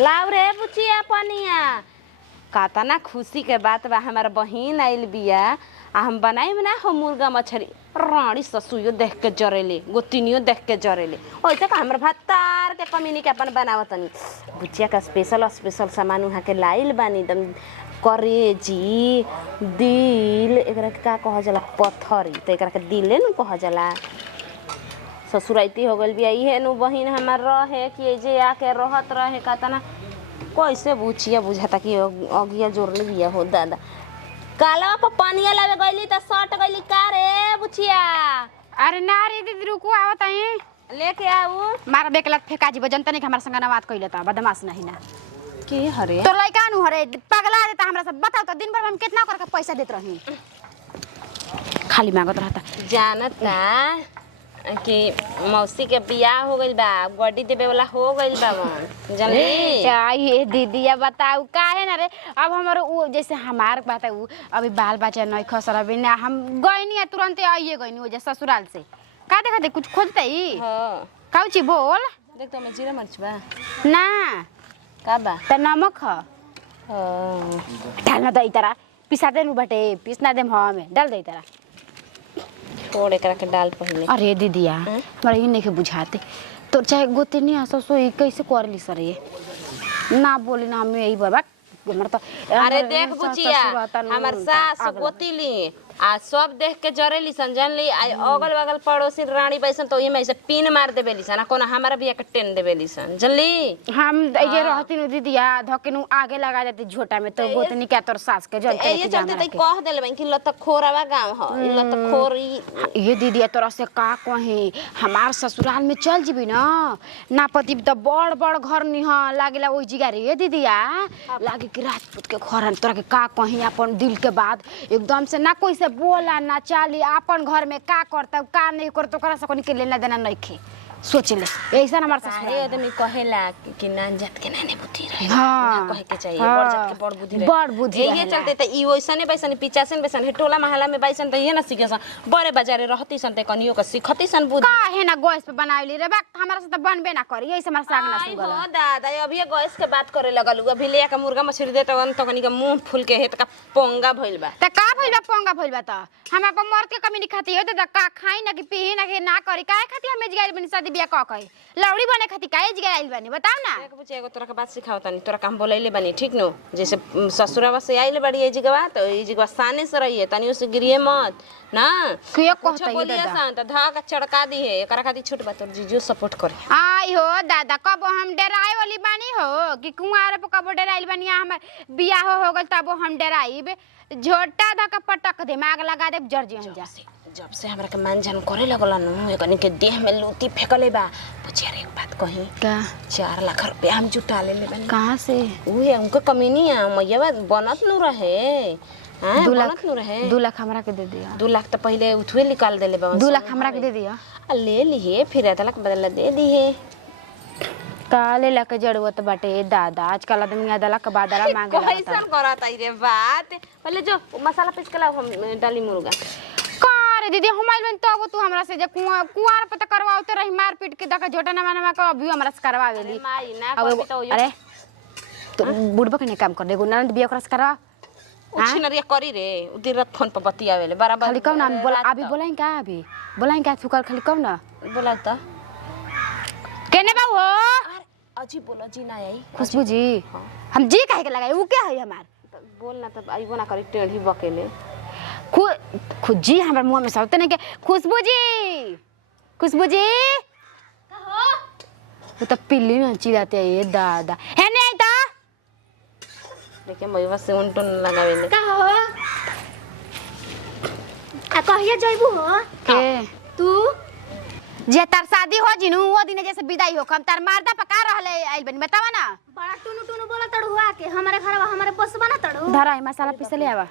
लाव रे बुचिया पनिया। कातना खुशी के बात बा, हमार बहिन आइल बिया आ हम बनाई ना हो मुर्गा मछली। रानी ससुयो देख के जरेले, गोतिनियो देख के जरेले। ओइसे का हमर भत्तार के कमीनी के अपन बनावतनी। बुचिया का स्पेशल सामान उहाँ के लाइल बानी एकदम करेजी दिल एकरा के का कह जाला पत्थरी त एकरा के दिले न कह जाला। ससुराइती हो गइल बिया इहे नु बहिन हमार रहे कि जे आके रहत रहे कातना कैसे बुचिया बुझाता कि अगिया जोड़ले बिया हो दादा। काला पर पानिया लावे गइली त सट गइली का रे बुचिया। अरे ना रे दीदी रुको आवत है लेके आऊ मार बेकलत फेका जीव जनता नहीं हमरा संग बात कइले त बदमाश नहीं ना के हरे तो लइका नु हरे पगला देता हमरा सब बताओ त दिन भर हम कितना करके पैसा देत रही खाली मांगत रहता। जानत ना कि मौसी के बियाह हो गइल बा, गड्डी देवे वाला हो गइल बा जानली। चाहिए दीदी बताऊ का है ना रे अब हमारे वो जैसे हमार बात है वो अभी बाल बच्चा नहीं खसर अभी ना हम गइनी तुरंत आइए गइनी हो जैसे ससुराल से का देखा दे कुछ खोजते ही हां काउची बोल देख तो में जीरा मर्च बा ना का बा त नमक ह हां डालना दई तरह पिसा दे नु बटे पिसना दे हमें डाल दई तरह छोड़ एकरा के डाल पहले। अरे दीदिया हमरा ये नहीं बुझाते तो चाहे गोते नहीं आसो सो कैसे कर ली सर ये ना बोली ना हमें यही बाबा हमर तो अरे देख बुचिया हमर सास गोतीली आ सब देख के जरेली सन जानली आ अगल बगल पड़ोसी रानी बैसन तो एमे ऐसे पिन मार देबेली सन आ कोना हमरा बिया के टेन देबेली सन जानली। हम ये रहती नु दीदिया धकेनु आगे लगा जाती झोटा में तो गोतनी क्या तोर सास के जलते ये चलते त कह देले बन कि लत खोरावा गांव ह लत खोर ये दीदिया तोरा से का कहे हमार ससुराल में चल जीबी ना ना पति त बड़ बड़ घर निह लागेला ओइ जिगा रे ये दीदिया लागे कि राजपूत के घर तोरा के का कहे अपन दिल के बात एकदम से ना कोई से बोला ना चाली अपन घर में का करता का नहीं करता ओकरा से कोनी के लेना देना नहीं खे सोच ले ऐसा हमार ससुराल आदमी कहेला कि नान जात के नाने बुद्धि रहे हां कहे के चाहिए बड़ जात के बड़ बुद्धि रहे बड़ बुद्धि ये चलते त ई ओइसने बैसन पिचासन बैसन टोला महला में बैसन त ये ना सिखेसन बड़े बाजारे रहती सन त कनियो के सिखती सन बुद्धि का है ना गैस पे बनावली रे बात हमरा से त बनबे ना करी ऐसे हमार साग ना सुगल हो दादा अभी गैस के बात करे लगल अभी ले के मुर्गा मछली दे त कनी के मुंह फूल के हेत का पोंगा भइल बा त का भइल बा पोंगा भइल बा त हमरा को मर्द के कमी नहीं खाती हो त का खाई ना कि पीही ना कि ना करी काहे खाती हम जिगाइल बनी शादी बियाह क कई लौड़ी बने खाती काहे जिगाइल बनी बताओ ना एक बुचे एगो तोरा के बात सिखाओ तनी तोरा काम बोलैले बनी ठीक नो जैसे ससुरावा से आइले बड़ी ए जिगवा तो ए जिगवा साने से रहिए तनी उसे गिरिए मत ना किया कुछ कहता बोलिए दादा सान त धागा चड़का दी है एकरा खाती छूट बा तोर जीजू सपोर्ट करे आई हो दादा कब हम डराए वाली बानी हो कि कुंवारे पे कब डराइल बानी हमर बियाह हो गल तब हम डराइब झोटा धक पटक दिमाग लगा दे जर जी जा जब से हमरा के मान जान करे लगला नु एकनी के देह में लूटी फेकले बा पूछे रे एक बात कही का 4 लाख रुपया हम जुटा ले बनी कहां से उहे उनके कमीनी है मैया बनत नु रहे हां 2 बनत नु रहे 2 लाख हमरा के दे दिया 2 लाख तो पहले उठवे निकाल देले बा 2 लाख हमरा के दे दिया ले लिए फिर आधा लाख बदला दे दी है काले लके जरूरत बाटे दादा आजकल आदमी आधा लाख बादरा मांगे कैसा करत आई रे बात पहले जो मसाला पीस के लाओ हम डाली मुर्गा अरे दीदी हमाइल में तब तू हमरा से जे कुआर पे त करवाओते रही मार पीट के दका झोटा नवा का अभी हमरा से करवावेली माई ना करबी तो अरे तो बुढ़बा के काम कर देगो ननद बिया ओकरा से करवा कुछ न रे करी रे दिन रात फोन पर बतियावेले बराबर खाली कब ना बोला अभी बोलाई का अभी बोलाई का तू खाली कब ना बोला त केने बा हो अजी बोलो जी ना आई खुशबू जी हम जी कहे के लगाई ऊ के है हमार बोल ना तब आइबो ना करी टेढ़ी बकेले खुद जी हमारे मुंह में साउते नहीं के खुशबू जी कहो वो तो पिल्ली में चिल्लाते है ये दादा है नहीं ता देखे मयुवा से उन टोन लगावेले कहो आ कहिया जइबू हो के तू जे तार शादी हो जिनु वो दिन जैसे विदाई हो हम तार मारदा पका रहले आइल बनी बतावा ना बड़ा टुनु टुनु बोला तड़ू हुआ के हमारे घरवा हमारे पोसबा ना तड़ू धरा है मसाला पीसे ले आवा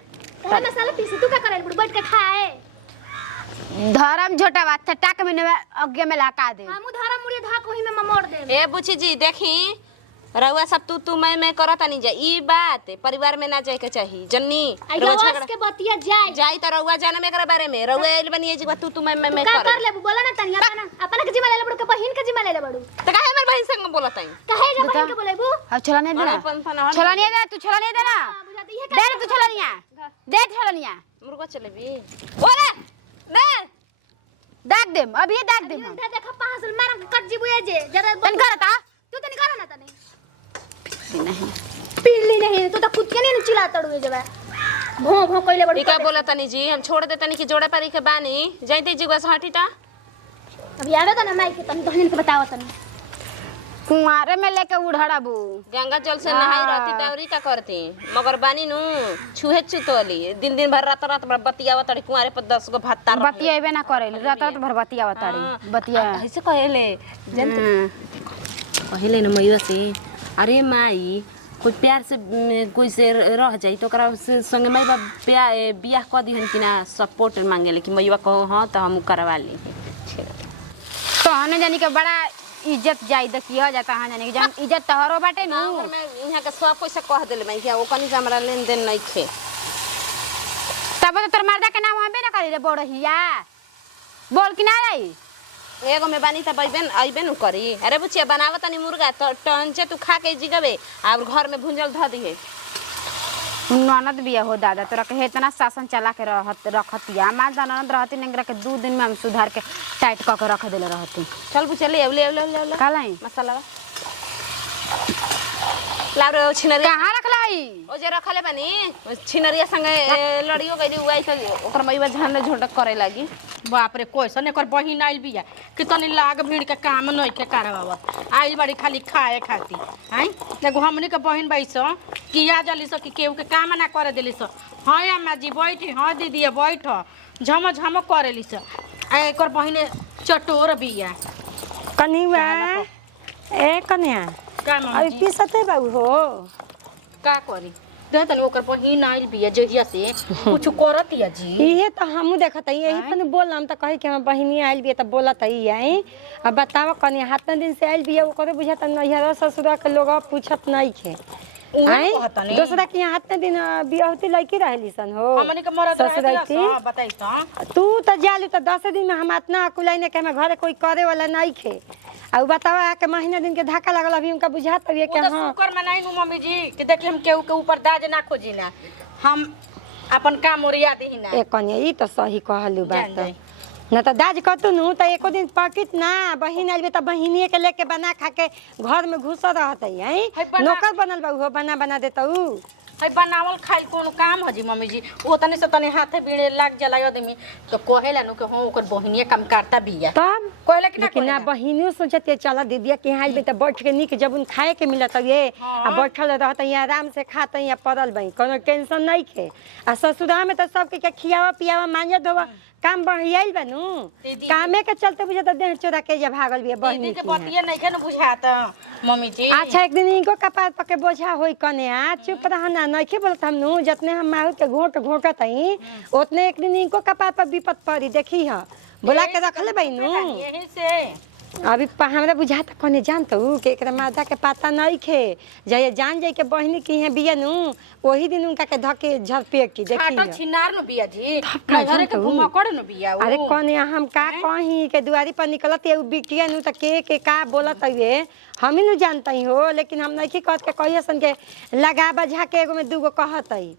है मसाला पीसी तू का करे बैठ के खाए धरम झोटा बात टाक में अगे में लगा दे हमू धारा मुड़िया धा कोही में मोड़ दे ए बुची जी देखी रउआ सब तू मैं करता नहीं जा ई बात परिवार में ना जाए के चाहिए जन्नी रउआ झगड़ा के बतिया जाए जाई त रउआ जाना में एकरा बारे में रउआ आइल बनी जी तू मैं का कर ले बोला ना तनिया अपना के जिम्मा ले ले बड़ू के बहिन के जिम्मा ले ले बड़ू त काहे हमर बहिन संग में बोलत हई काहे जा बहिन के बोलेबू अब छोला नहीं देना, छोला नहीं देना, तू छोला नहीं देना, बुझाती है दे तू छोला नहीं, दे छोला नहीं, मुर्गा चले भी ओरे दे दाग दे, अब ये दाग दे, दे देखा पास मारम के कट जीबू जे जरा तन करता, तू तनी करा ना तनी नहीं, पीली नहीं तू तो खुद के नहीं चिल्ला तड़ुए जबा भो भो कइले बड़ी का बोला तनी जी हम छोड़ दे तनी कि जोड़ा पारी के बानी जाइते जी गस हटी ता अब आवे त ना माई के तनी बहन के बताओ तनी कुंवारे में लेके उड़ाबू, गंगा जल से नहाई रहती दौरी का करती मगर बानी नु छुहे छुतोली दिन दिन भर रात रात भर बतियावा तड़ी कुंवारे पर 10 गो भत्ता बतियाबे ना करे, रात रात भर बतियावा ताड़ी, बतिया ऐसे कहेले जनते कहेले न मैया से अरे माई कोई प्यार से कोई से रह जाई तो ओकरा से संगे माई बाप बियाह क दिहन कि ना सपोर्ट मांगेले कि मैया कहो हां त हम करवा ली तो हने जानी के बड़ा इज्जत जाई द किया जाता है जानी के जन इज्जत तहरो बाटे नु, अगर मैं इहां के सब पैसा कह देले मैं क्या ओकनी से हमरा लेन देन नहीं खे तब तो तोर मर्दा के नाम हमें ना करी रे बोड़हिया, बोल कि ना रही एगो में बानी त अइबे नु करी अरे बुचिया बनावा तनी मुर्गा तो टंचे तू खा के जिगबे और घर में भुंजल ध दिहे ननद बिया हो दादा तोरा के इतना शासन चला के रखतिया, मां ननद रहती नहीं के 2 दिन में हम सुधार के टाइट क के रख देले रहती। चल बुचिया ले ले कालाई मसाला लाउरे छिनरी कहां रखलाई ओ जे रखले बानी छिनरिया संगे लड़ियो गइली उई त ओकर मैवा झन झोटक करे लागी बाप रे कैसन एकर बहिन आइल बिया कि तनी लाग भीड़ के काम नहीं के करवावत आइल बड़ी खाली खाए खाती हैं देखो हमनी के बहिन बैस किया जली सो कि केहू के काम ना करे देली सो हाँ अम्मा जी बैठी हाँ दीदी बैठ झम झम करेली सो एकर बहिन चटोर बिया कनिवा ए कन्या का अभी मम्मी जी पीसते बाबू हो का करी दे तनी ओकर बहिन आइल बिया जहिया से कुछ करतिया जी इहे तो हमू देखत हई यही तने बोलम त कहे कि हम बहिनी आइल बिया त बोलत हई आई अब बताव कन्या हाथ दिन से आइल बिया ओकरे बुझात नैहरा ससुरा के लोग पूछत नहीं खे उहे कहतनी दूसरा के हाथ दिन बियाहती लड़की रहली सन हो हमनी के मरद ससुराइती रहे बताई त तू त जालू त 10 दिन में हम इतना अकुलाई के हम घरे कोई करे वाला नहीं खे अब बतावा के महीना दिन के धक्का लागल अभी उनका बुझात हई कि वो तो हां शुक्र में नहीं नु मम्मी जी कि देखिए हम केहू के ऊपर दाज ना खोजी ना हम अपन काम ओरिया दी ना ए कन्या ई त सही कहलू बात जान जाई। न त दाज कतु नु त एको दिन पकित ना बहिन आइल त बहिनिए के लेके बना खा के घर में घुस रहत है है बना- नौकर बनल बा हो बना देतऊ है बनावल खाइल कोनो काम हजी मम्मी जी वो तनी से तनी हाथे बीड़े लाग जलाई आदमी तो कहेला नु कि हां ओकर बहिनिए काम करता बिया तब कहेला कि ना लेकिन ना कहेला? बहिनियो सोचते चला दीदिया के हाल में त बैठ के निक जब उन खाए के मिलत ये आ बैठल रहत है आराम से खात है पड़ल बई कोनो टेंशन नहीं खे आ ससुरा में त सबके के खियावा पियावा मांजे धोवा काम बढ़ियाइल बनू दीदी- कामे के चलते बुझे त देह चोरा के जे भागल बिया दीदी बहिनी के के बतिया नहीं के न बुझात मम्मी जी अच्छा एक दिन इनको कपार पके बोझा होई कने आ चुप रहना नइखे बोलत हम नु जतने हम माहू के घोट घोटत हई उतने एक दिन इनको कपार पर विपत पड़ी देखी ह बोला के रखले बैनु यही से अभी हमरा बुझात कने जानत हूं के एकरा मादा के पता नहीं खे जय जान जाय के बहिनी की है बियनु वही दिन उनका के धके झरपेट की देखी खाटा ह। छिनार न बिया जी का ना घरे के जानत हूँ? घुमकड़ न बिया अरे कने हम का कहीं के दुआरी पर निकलत है उ बिटिया नु त के का बोलत हवे हम ही नु जानतई हो लेकिन हम नहीं कहत के कहिए सन के लगा बजा के एगो में दूगो कहत हई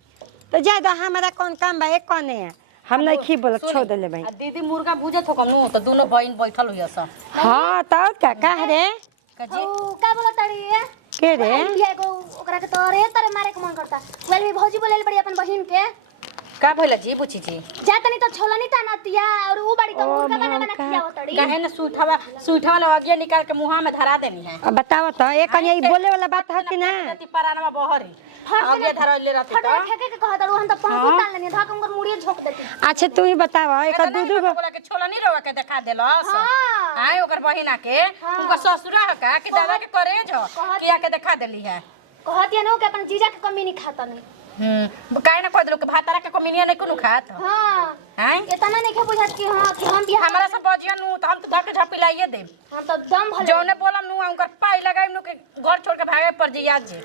तो ज्यादा हमारा कौन काम बा एक कने हम नहीं खी बोलत छोड़ देले भाई आ दीदी मुर्गा भुजत हो कमनु त दोनों बहन बैठल हुई स हां तब का रे ओ का बोला तड़ी के रे बिया को ओकरा के तोरे तरे मारे के मन करता वेल भी भौजी बोले बड़ी अपन बहिन के का भइला जी बुची जी जा तनी तो छोला नहीं तानतिया और ऊ बड़ी तो मुर्गा बना खियाव तड़ी काहे न सुइठा वाला अगिया निकाल के मुंह में धरा देनी है अब बताओ तो एक कने ई बोले वाला बात है कि ना ती परानमा बहरी अगिया धरले रहती फटवा त फेंके के कहत हम तो पंखु तान लेनी धक हमर मुड़िए झोक देती अच्छा तू ही बताओ एक दूधू गो बोला के छोला नहीं रवा के देखा देलस हां आए ओकर बहिना के उनका ससुरा है का कि दादा के करेज हो किया के देखा देली है कहत न के अपन जीजा के कमी नहीं खाता नहीं काहे ना कह देलू के भातारा के कमिनिया नहीं कोनो खात हां हैं इतना नहीं के बुझात कि हां कि हम बिहार हमरा सब बजिया नु त हम तो धक झपिलाइए देब हम तो दम भले जौने बोलम नु उनकर पाई लगाइम नु के घर छोड़ के भागे पर जी आज जी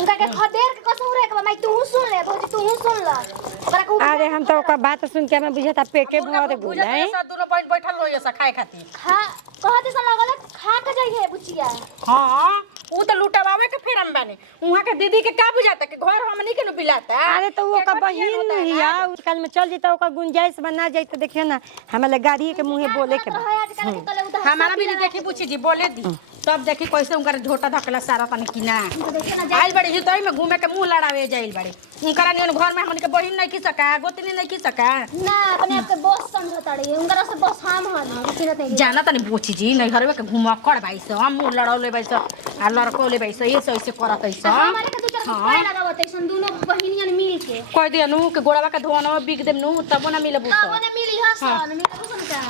उनका के खदेर के कसम रे के मैं तू सुन ले भौजी तू सुन ल ओकरा के अरे हम तो ओकर बात सुन के हमें बुझाता पेटे भर गेल है सब दोनों बहन बैठल होइए सा खाए खातिर खा कहत से लगल खा के जाइए बुचिया हां ऊ त लुटवावे के फेरम बानी उहाँ के दीदी के का बुझाता कि घर हमनी के न बिलाता। अरे तो वो का बहिन हिया कल में चल जीता ओकर गुंजाइश बना जाई तो देखियो ना हमारे गाड़ी के मुंहे बोले के बा। आजकल के तले उधर हमारा भी देखी पूछी जी बोले दी तब देखी कैसे उनकर झोटा धकला सारा पानी की ना देखिए ना आइल बड़ी जी तई में घूमे के मुंह लड़ावे जाइल बड़ी उनकरा नियन घर में हमनी के बहिन नहीं की सका गोतनी नहीं की सका ना अपने आप के बॉस समझता रही उनका से बॉस हम हन किसी ने नहीं जाना तनी बोची जी नहीं घरवे के घूम कर भाई हम मुंह लड़ौले भाई आ लड़कोले भाई ये से ऐसे करत ऐसे हमारे के दू चार पाए लगावत ऐसन दोनों बहिनियन मिल के कह दिया नु के गोड़वा के धोनो बिक देम नु तब ना मिले बुस ना ओने मिली हसन मिले हसन का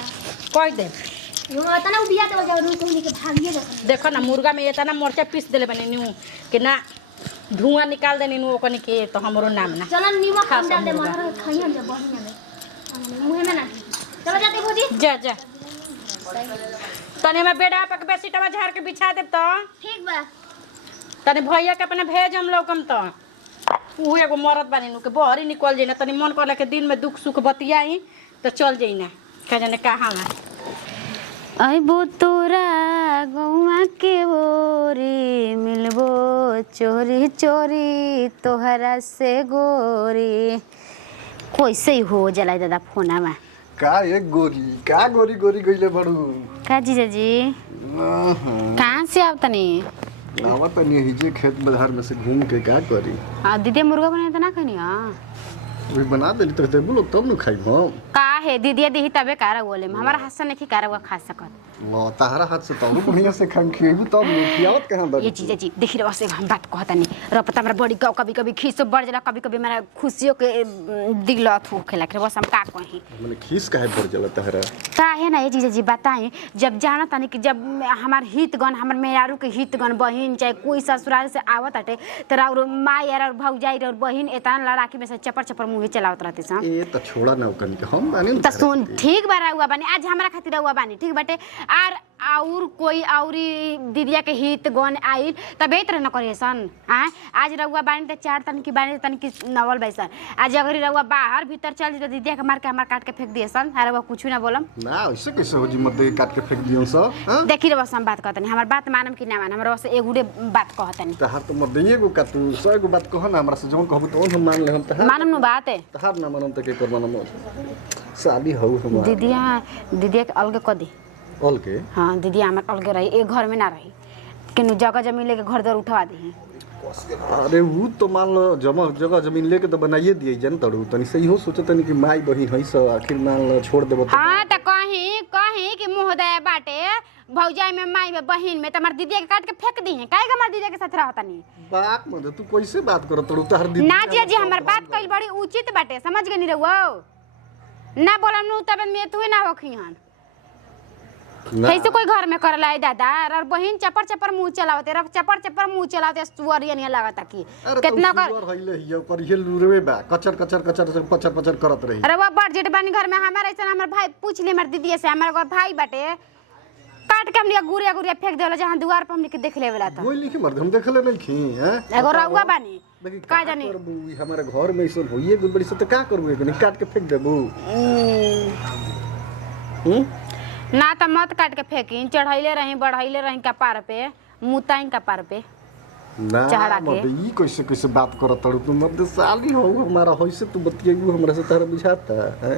कह दे यो तना बिया तो जाओ रुक हमनी के भागिए देखो देखो ना मुर्गा में इतना मरचा पीस देले बने नु कि ना धुआं निकाल देनी नु ओकनी के तो हमरो नाम ना चलो नीमक कम डाल दे मन खाइए हम जब बहिनियन में मुंह में ना चलो जाते भौजी जा जा तने में बेड़ा पक बेसी टवा झाड़ के बिछा देब तो ठीक बा तने भैया के अपने भेज हम लोग कम तो उ एगो मरद बानी नु के बहरी निकल जाई ना तनी मन करला के दिन में दुख सुख बतियाई तो चल जाई ना का जाने कहां ना अबो तोरा गौवा के ओरी मिलबो चोरी चोरी तोहरा से गोरी कैसे ही हो जला दादा फोना में का एक गोरी गोरी गइले बड़ू का जीजाजी कहाँ से आप तनी आवा तनी हिजे खेत बाजार में से घूम के का करी दीदी मुर्गा बनाए तो ना खनी वही बना देली तो देबो लोग तब न खाई हम का है दीदी दी तबे कारा बोले हमारा हाथ से नहीं कारा खा सकत लो तारा हाथ से तब बढ़िया से खान खिएबू तब न खियावत कहां बा ये चीज जी देखी रहो से हम बात कहता नहीं रपता हमरा बड़ी कभी कभी खीस बढ़ जाला कभी कभी मेरा खुशियों के दिगलत हो खेला के बस हम का कही माने खीस काहे पड़ जाला तारा का है ना ये चीज जी बताएं जब जाना तानी कि जब हमार हितगण हमार मेयारू के हितगण बहिन चाहे कोई ससुराल से आवत हटे तोरा और माई और भौजाई और बहिन एतना लड़ाकी में से चपर चपर मुंह चलावत रहते सा ए त छोड़ा ना ओकनी के हम बानी त सुन ठीक बा रहुआ बानी आज हमरा खातिर रहुआ बानी ठीक बाटे और कोई औरी दीदिया के हित गण आइल तब तरह न करे सन आज रहुआ बानी त चार तन की बानी तन की नवल बैसन आज अगर रहुआ बाहर भीतर चल जी दीदिया के मार के हमार काट के फेंक दिए सन रहुआ कुछ ना बोलम ना ऐसे कैसे हो जी मत काट के फेंक दियो सब हां देखी रे बस हम बात कहतनी हमार बात मानम कि ना मानम हमरा बस एगुड़े बात कहतनी तहार तो मत एगो का तू 100 गो बात कह ना हमरा से जोन कहबू तो हम मान ले हम तहार मानम नु बात है तहार ना मानम त के कर मानम शादी हो हमार दीदिया के अलगे क दी ऑल के हाँ दीदी हमार अलगे रही एक घर में ना रही केनु जगह जमीन लेके घर दर उठवा दी अरे वो तो मान लो जगह जमीन लेके तो बनाइए दिए जन तड़ू तनी सही हो सोचे तनी कि माई बहिन है सब आखिर मान लो छोड़ देबो तो हाँ त कहीं कि मुहदय बाटे भौजाई में माई में बहिन में तमार दीदी के काट के फेंक दी है काहे के हमार दीदी के साथ रहता नहीं बात मत तू कैसे बात कर तड़ू तहर दीदी ना जी हमार बात कइल बड़ी उचित बाटे समझ गनी रहुआ ना बोलम नु तब में तू ना होखी हन कैसे कोई घर में करला है दादा और बहिन चपर चपर मुंह चलावते रब चपर चपर मुंह चलावते सुअरिया नहीं लागता कि कितना कर हइले हियो कर ये लुरवे बा कचर कचर कचर पचर पचर करत रही अरे वो बजट बानी घर में हमारा ऐसा हमार भाई पूछ ले हमार दीदी से हमार भाई बाटे काट के हमनी गुरिया गुरिया फेंक देला जहां द्वार पर हमनी के देख लेवेला त कोई लिखे मर्द हम देखले नहीं खी हैं एगो रहुआ बानी का जानी हमारे घर में ऐसा होइए गुल बड़ी से तो का करबू एक काट के फेंक देबू ना त मत काट के फेंकी चढ़ाइले रही बढ़ाइले रही कपार पे मुताई कपार पे ना चढ़ा के मत ई कैसे कैसे बात करत तड़ू तू मत साली हो हमारा होइसे तू बतियेगू हमरा से तारा बुझाता है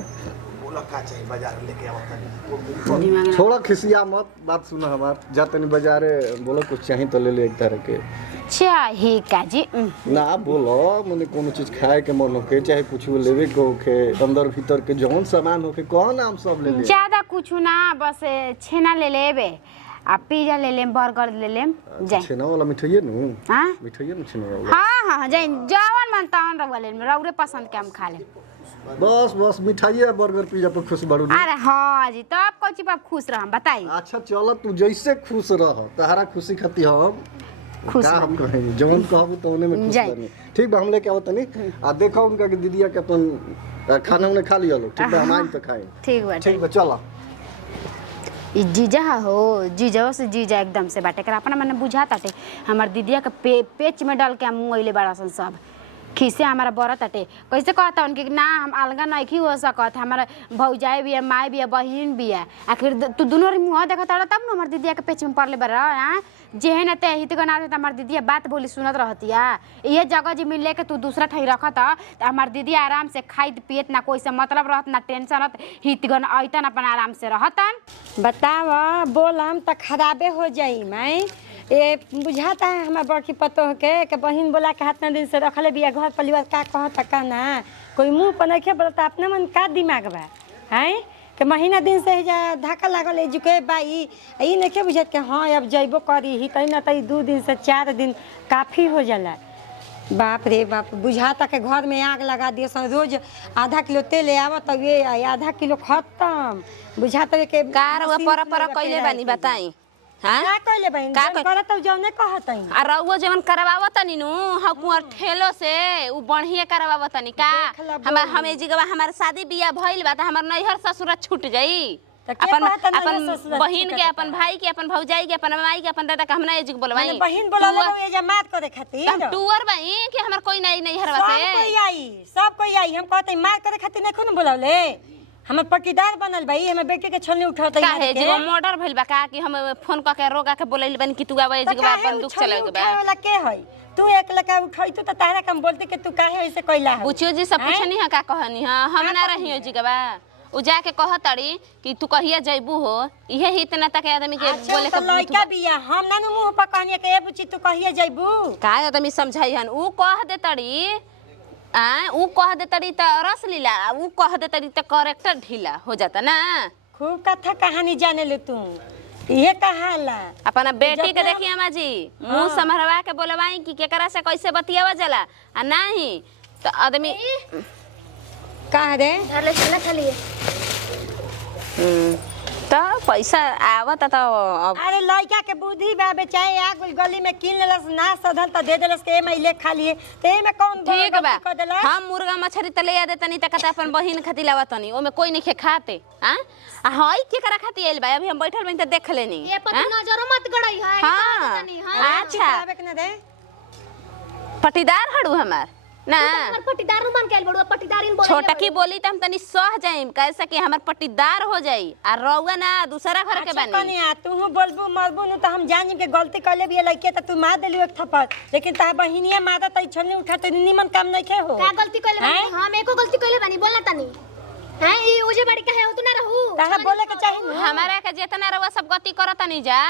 बोला का चाहिए बाजार लेके आवत छोड़ा खिसिया मत बात सुन हमार जातनी बाजारे बोलो कुछ चाहिए तो ले ले एक तरह के चाहे काजी ना बोलो मने कोनो चीज खाए के मन होके चाहे कुछ लेवे के होके अंदर भीतर के जौन सामान होके कौन नाम सब ले ले ज्यादा कुछ ना बस छेना ले लेबे आ पिज्जा ले लेम बर्गर ले लेम जाई छेना वाला मिठाई नु हां मिठाई न छेना वाला हां जाई जवन मन तवन रवा ले रौरे पसंद के हम खा ले बस मिठाई बर्गर पिज्जा पर खुश बाड़ू अरे हां जी तब कोची पर खुश रहम बताई अच्छा चल तू जैसे खुश रह तहरा खुशी खाती हम खुश का हम कहें जवन कहबू तो ओने में खुश रहनी ठीक बा हम लेके आवत तनी आ देखो उनका के दीदिया के अपन खाना उन्हें खा लिया लोग ठीक बा हम आई तो खाएं ठीक बा चला ई जीजा हो जीजा से जीजा एकदम से बाटे कर अपना मने बुझाताटे हमार दीदिया के पेच में डाल के मुंह अइले बड़ा सन सब खीसे हमारा बरत अटे कैसे कहता उनके ना हम अलगा नहीं हो सकत हमारा भौजाई भी है माई भी है बहिन भी है आखिर तू दोनों मुँह देखा तब ना हमारे दीदिया के पेच में पड़ले बड़ा जेहे न ते हित गना त हमार दीदी बात बोली सुनत रहतिया। ये जगह जी मिल के तू दूसरा ठई रखत त हमार दीदी आराम से खाइत पियत ना कोई से मतलब रहत ना टेंशन रहत हित गन आइतन अपन आराम से रहतन। बताव बोलम त खराबे हो जाई मैं ये बुझाता है हमार बड़की पतोह के बहिन बोला के हाथ दिन से रखले बिया घर परिवार का कहता का ना कोई मुंह पर नहीं बोलता अपने मन का दिमाग बा हैं के महीना दिन से जा धक्का लागल एजुके बाई ई नहीं बुझत के हाँ अब जइबो करी ही तई ना तई 2 दिन से 4 दिन काफ़ी हो जाला। बाप रे बाप बुझाता के घर में आग लगा दिए सन रोज आधा किलो तेल ले आवत ये आधा किलो खत्म बुझाता के कार व पर कइले बानी बताई हां का कइले बहन का करत जौने कहतई आ रउआ जवन करवावतनी नु हम कुंवर ठेलो से उ बढ़िया करवावतनी का हमें जिगवा हमार शादी बियाह भइल बा त हमर नैहर ससुर छूट जाई अपन बहिन के अपन भाई के अपन भौजाई के अपन माई के अपन दादा के हम ना एजिक बोलवाई बहिन बोलाले ये जमात करे खातिर हम टूअर बाई कि हमर कोई नहीं हरवा से सब कोई आई हम कहते मार करे खातिर नहीं कोन बोलावले हमर पटीदार बनल भाई हमर बेटे के छोलनी उठावत काहे जे मर्डर भइल बा का कि हम फोन क के रोगा के बोलैल बन कि तू आवे जिगवा बंदूक चलावे के बा वाला के है तू एक लका उठाई तो तारा कम बोलते कि तू काहे ऐसे कइला है बुचियो जी सब पूछनी है का कहनी हां हम ना रहियो जिगवा उ जाके कहतड़ी कि तू कहिया जइबू हो इहे हितना तक आदमी के बोले के लइका बिया हम ना मुंह पर कहनी के ए बुची तू कहिया जइबू का आदमी समझाई हन उ कह देतड़ी उ कह देतड़ी त रस लीला उ कह देतड़ी त करेक्टर ढीला हो जाता ना। खूब कथा कहानी जाने ले तू ये कहाला अपना बेटी के देखिए अम्मा जी मुंह संभरवा के बोलवाई कि केकरा से कैसे बतियावा जाला आ नहीं तो आदमी का रे धर ले चला चलिए तो पैसा आवत त अरे लइका के बुद्धि बा बेचाए आग गली में किन लेलस ना सधल त दे देलस के मैं ले खा लिए ते में कौन ठीक बा हम मुर्गा मछली त ले आ देतनी त कता अपन बहिन खाती लावतनी ओमे कोई नहीं खाते हां हई केकरा खाती आइल बा अभी हम बैठल बनी त देख लेनी ये पति नजर मत गड़ई है हां अच्छा पटीदार हड़ू हमार ना हमर पटीदार मान के आइल बड़ुआ पटीदारिन बोले छोटा की बोली त हम तनी सह जाइम कैसे कि हमर पटीदार हो जाई आ रउआ ना दूसरा घर के बानी कनिया तू बोलबू मरबू न त हम जानी के गलती कइले बिया लइके त तू मार देलियो एक थप्पड़ लेकिन ता बहिनिया मादा त छोलनी उठाते निमन काम नहीं खे हो का गलती कइले बानी हम एको गलती कइले बानी बोलना तनी हैं ई ओजे बड़ी काहे हो तू ना रहू ताहा बोले के चाहिए हमारा के जेतना रउआ सब गति करत नहीं जा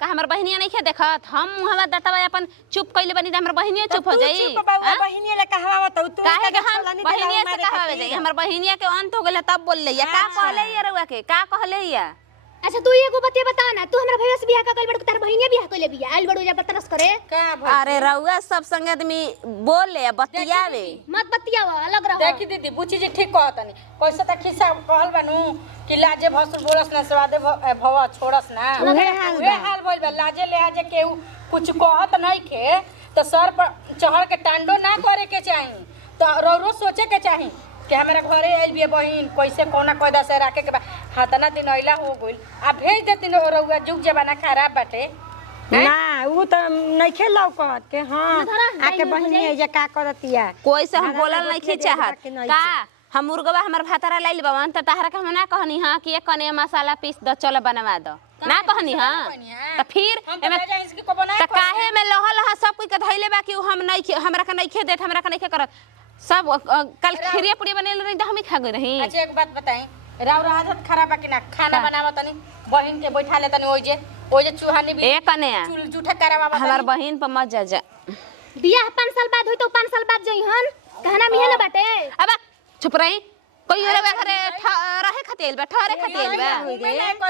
का हमर बहिनिया नहीं खे देखत हम मुहवा दतवा अपन चुप कइले बनी त हमर बहिनिया चुप हो जाई बहिनिया ले कहवावत तू काहे के हम बहिनिया से कहवावे जाई हमर बहिनिया के अंत हो गेल तब बोल लइया का कहले या रउआ के का कहले या अच्छा तू एगो बतिया बता ना तू हमरा भैया से बियाह का कइल बड़ तार बहिनिया बियाह कइले बिया आइल बड़ू जा बतरस करे का अरे रउआ सब संग आदमी बोले बतियावे मत बतियावा अलग रहो देखी दीदी बुची जी ठीक कहतनी कैसे त खिस्सा कहल बानू कि लाजे भसुर बोलस ना स्वादे भव छोड़स ना उहे हाल भइल बा लाजे ले आजे केहू कुछ कहत नहीं खे तो सर पर चढ़ के टांडो ना करे के चाही तो रो सोचे के चाही कि हमारा घरे आइल बिया बहिन कैसे कोना कयदा से रखे के बा हाथना दिन अइला हो गइल आ भेज देती न रउआ जुग जमाना खराब बाटे ना उ त नहीं खे लौकत के हां आके बहिनिया जे का करतिया कोई से हम बोलल नहीं चाहत का हम मुर्गवा हमर भातारा लाइल बावन त तहरा के हम ना कहनी हां कि एक कने मसाला पीस द चलो बनवा दो ना कहनी हां त फिर त काहे में लहल ह सब कोई के धइले बा कि हम नहीं हमरा के नहीं खे देत हमरा के नहीं खे करत सब कल खीरिया पूरी बनेल रही त हम ही खा गई रही। अच्छा एक बात बताई राव आदत खराब बा कि ना खाना बनावा तनी बहिन के बैठा ले तनी ओजे चूहानी भी ए कने चूल जूठा करावा हमर बहिन पर मत जा बियाह 5 साल बाद होई तो 5 साल बाद जइहन कहना मिहे ना बाटे अब चुप रही कोई रे घरे रहे खतेल बा ठहरे खतेल बा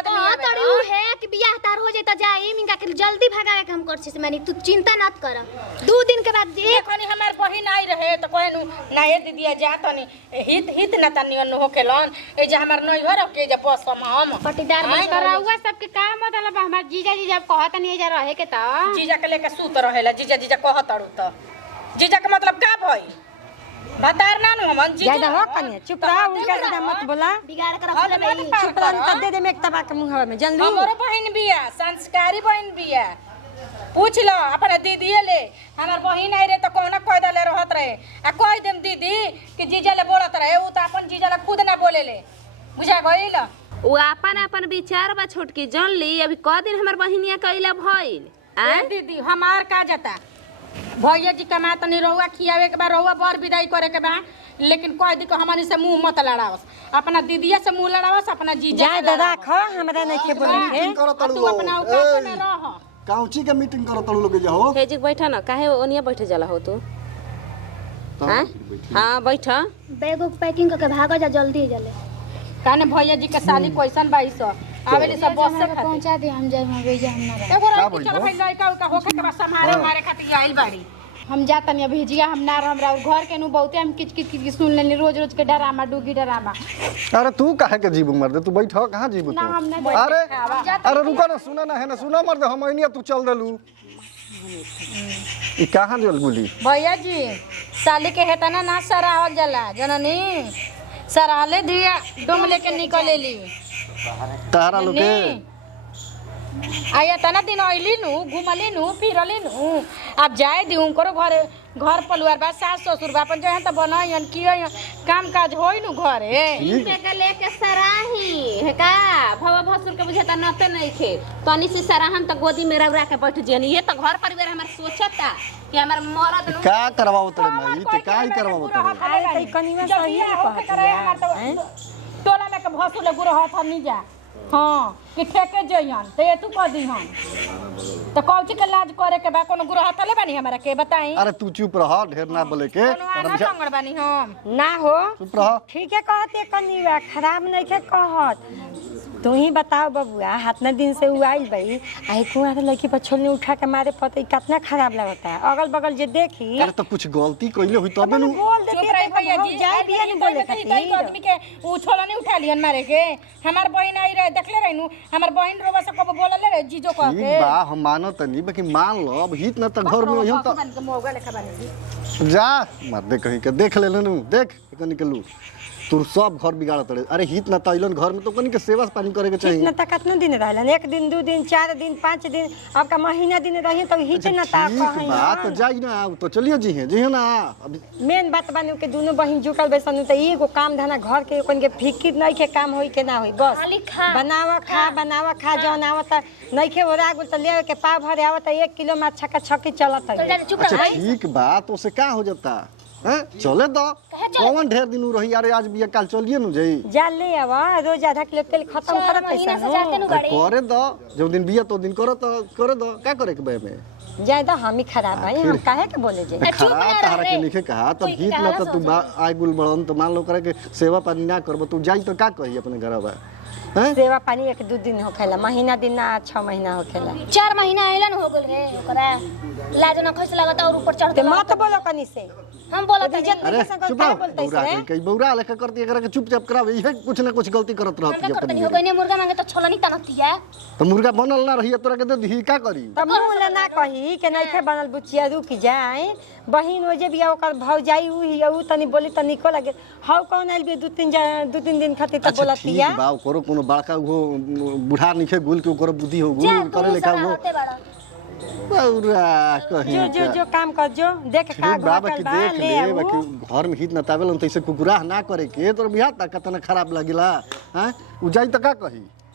हां तड़ी उ है कि बियाह तार हो जाई त जाई मिंगा के जल्दी भगावे के हम करछिस मानी तू चिंता मत कर 2 दिन के बाद एक खनी हमार बहिन आई रहे त कहनु नाये दीदिया जा तनी हित न तनी न होकेलन ए जे हमार नैहर के जे पसम हम पटीदार करौआ सबके का मतलब हमार जीजा जी जब कहत नहीं जा रहे के त जीजा के लेके सूत रहेला जीजा कहतड़ू त जीजा के मतलब का भई बतार ना नु हम जीजा ज्यादा हो कनिया चुप रह उनका ज्यादा मत बोला बिगाड़ कर रख ले भाई चुप रह त दे दे में एक तबा के मुंह में जल्दी हमरो बहिन बिया संस्कारी बहिन बिया पूछ लो अपन दीदीए ले हमार बहिन आई रे त कोना कह दले रहत रहे आ कह देम दीदी कि जीजा ले बोलत रहे उ त अपन जीजा ले खुद ना बोलेले बुझा गइल वो अपन अपन विचार बा छोटकी जान ली अभी क दिन हमर बहिनिया कइला भइल आय दीदी हमार का जाता भैया जी कमा तनी रहुआ खियावे के बा रहुआ बर विदाई करे के बा लेकिन कह दी को हमनी से मुंह मत लड़ावस अपना दीदिया से मुंह लड़ावस अपना जीजा जाए दादा खो हमरा नहीं के बोले के मीटिंग करो तू अपना औकात में रह काउची के मीटिंग करो तड़ू लोग जाओ हे जी बैठा ना काहे ओनिया बैठे जाला हो तू हैं हां बैठा बैग उग पैकिंग करके भागो जा जल्दी जले काने भैया जी के साली कैसन बाई सो आवेली सब बस से खाती पहुंचा दे हम जाए हम भेजा हम ना एगो रही चलो भाई लड़का उका होखे के बस हमारे मारे खातिर आइल बाड़ी हम जाता नहीं भेजिया हम ना हमरा घर के नु बहुते हम किच किच किच सुन लेनी रोज रोज के डरामा डूगी डरामा अरे तू काहे के जीबू मर दे तू बैठ कहां जीबू ना तू हम नहीं अरे अरे रुको ना सुना ना है ना सुना मर दे हम आइनिया तू चल देलू ई कहां जल गुली भैया जी साली के हेतना ना सरावल जाला जननी सराले दिया डोम लेके निकलेली तारा लोग के आया तना दिन आइली नु घुमली नु फिरली नु अब जाए दी उनको घर परिवार बा सास ससुर बा अपन जहन त बनायन कियन काम काज होई नु घरे इनके के लेके सराही है का भवा भसुर के बुझाता नते नहीं खे तनी से सराहन त गोदी में रौरा के बैठ जेनी ये त घर परिवार हमर सोचता कि हमर मरद नु का करवाओ तड़े माई ते का ही करवाओ तड़े अरे तई कनिवा सही नहीं कहत टोला में के भसुर ले गुरो हाथ नहीं जा हां कि ठेके जइहन ते तू कह दी हम तो कौची के लाज करे के बा कोनो गुरो हाथ ले बानी हमरा के बताई अरे तू चुप रह ढेर ना बोले के कोनो आना संगड़ बानी हम ना हो चुप रह ठीक है कहते कनिवा खराब नहीं के कहत तू ही बताओ बबुआ हाथना दिन से उ आइल भाई आई कुआं के लड़की पर छोलने उठा के मारे पता कितना खराब लगता है अगल बगल जे देखी अरे तो कुछ गलती कइले हुई तबे नु बोल चुप देती रही भैया जी जाए बिया नहीं बोले कई खातिर आदमी के उ छोला नहीं उठा लियन मारे के हमार बहन आई रहे देखले रहनु हमार बहन रोबा से कब बोलले रहे जीजो कह के ठीक बा हम मानत नहीं बाकी मान लो अब हित न त घर में यही त बन के मोगा लेखा बनी जा मर दे कहीं के देख ले नु देख कनी के लू तू सब घर बिगाड़ तड़े अरे हित न त अइलन घर में तो कनी के सेवा पानी करे के चाहिए कितना तक कितना दिन रहलन एक दिन दो दिन 4 दिन 5 दिन अब का महीना दिन रही तो हित न ता ठीक बात तो जाई ना तो चलिए जी है ना अभी मेन बात बानू के दोनों बहिन जुकल बैसन त एगो काम धना घर के कोन के फिकिर नहीं के काम होई के ना होई बस खाली खा बनावा खा जौन आवत नहीं के ओरा गुल त ले के पाव भरे आवत 1 किलो में छक्का छक्की चलत है चुप अच्छा रह ठीक बात उससे का हो जाता हैं चले दो कौन ढेर दिन रही यार आज बिया काल चलिए नु जाई जा ले आवा रोज आधा किलो तेल खत्म करत महीना से पैसा जाते नु गाड़ी करे दो जो दिन बिया तो दिन करो तो करे दो का करे के बे में जाए तो हम ही खराब है हम काहे के बोले जे खराब तहरा के लिखे कहा तब हित न त तू आय गुल बड़न तो मान लो करे के सेवा पानी ना करबो तू जाई तो का कही अपने घरवा हैं सेवा पानी 1-2 दिन होखेला महीना दिन ना 6 महीना होखेला 4 महीना आइलन हो गेल रे ओकरा लाज न खस लागत और ऊपर चढ़ ते मत बोलो कनी से हम बोलत इज्जत अरे नहीं संग चुप का रहो बोलते बौरा से के कई बौरा लेखा करती अगर के चुपचाप करावे इहे कुछ ना कुछ गलती करत रहती है करतनी अपनी हो गइने मुर्गा मांगे तो छोला नहीं तनतिया तो मुर्गा बनल ना रही तोरा के दे दी का करी तब मुंह ना कही के नहीं थे बनल बुचिया रुक जाए बहिन हो जे बिया ओकर भौजाई उ तनी बोली तनी को लगे हाउ कौन आइल बे 2-3 दिन खातिर त अच्छा बोलतिया ठीक बा करो कोनो बड़का वो बुढ़ा निखे गुल के ओकर बुद्धि हो गुल करे लेखा वो बौरा कहीं जो काम कर जो देख का ठीक बाबा घर की बा देख ले ले आऊ बाकी घर में हित न तावेलन तैसे कुकुराह ना करे के तोर बिहा ता कतना खराब लागिला हैं उ जाई त का कही